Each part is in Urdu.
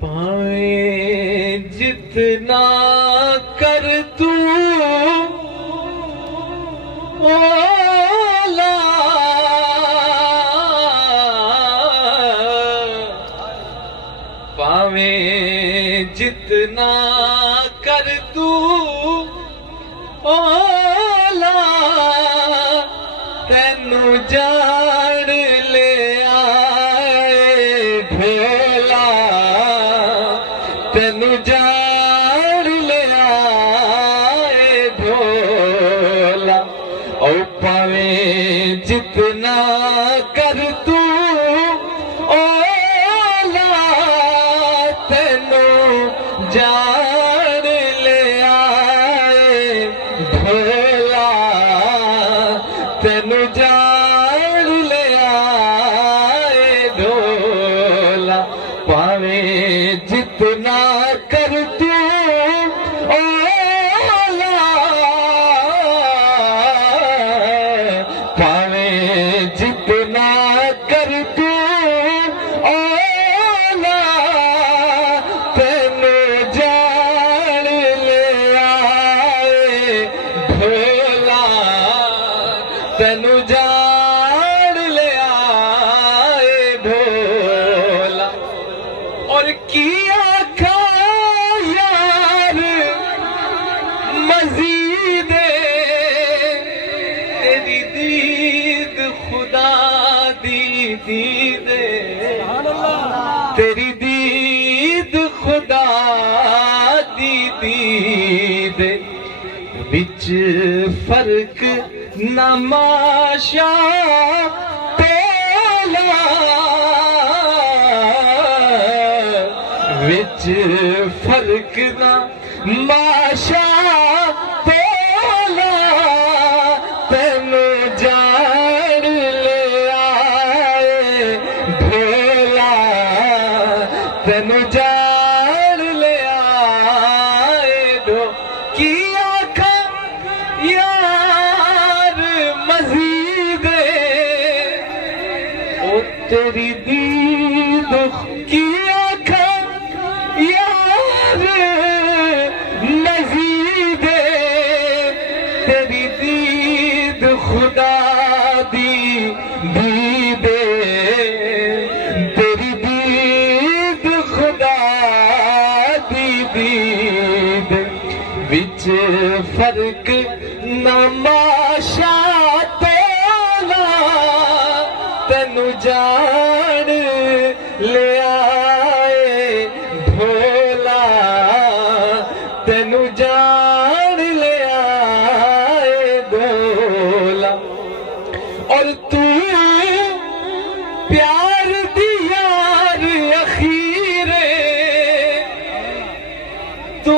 پاویں جتنا کر تو اولا پاویں جتنا کر تو اولا تینو جان لے آئے بھولا تینو جان لے آئے بھولا او پاویں جتنا کر تو اولا تینو جان لے آئے بھولا تینو جان لے آئے بھولا پاویں جتنا کر تو اولا پاویں جتنا کر تو اولا تینو جان لے آئے بھولا تینو جان لے آئے بھولا اور کیا کھا یار مزید تیری دید خدا دی دید تیری دید خدا دی دید بچ فرق نماشا تولا بچ فرق نماشا تولا تینو جان لے آئے بھولا تینو جان لے آئے دو کیا کھا یار مزید او تیری دید کیا کھا یار مزید تیری دید خدا دی دید تیری دید خدا دی دید وچ فرق نماشا تولا تینو جان لے آئے بھولا تینو جان لے آئے بھولا اور تو پیار دی یار اخیرے تو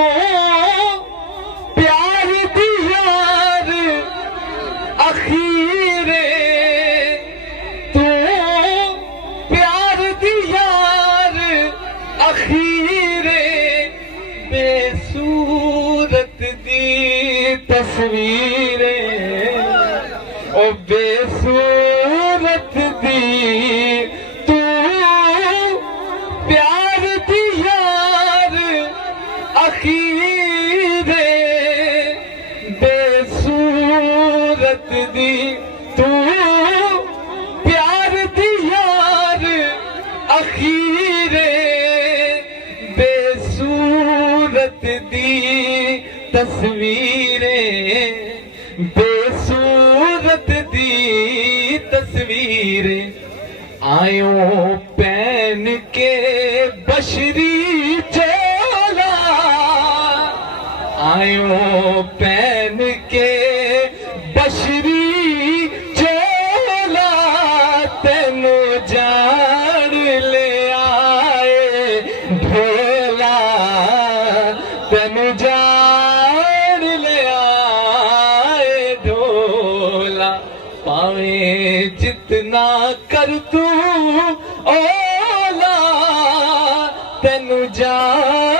پیار دی یار اخیرے تو پیار دی یار اخیرے بے صورت دی تصویریں او بے صورت دی تو پیار دی یار اخیرے بے صورت دی تو پیار دی یار اخیرے بے صورت دی تصویریں بے صورت دی تصویریں آئیوں پہن کے بشری چولا آئیوں پہن کے بشری چولا تینو جان لے آئے بھولا تینو جان لے آئے بھولا پاویں جتنا کر تو اولا تینو جان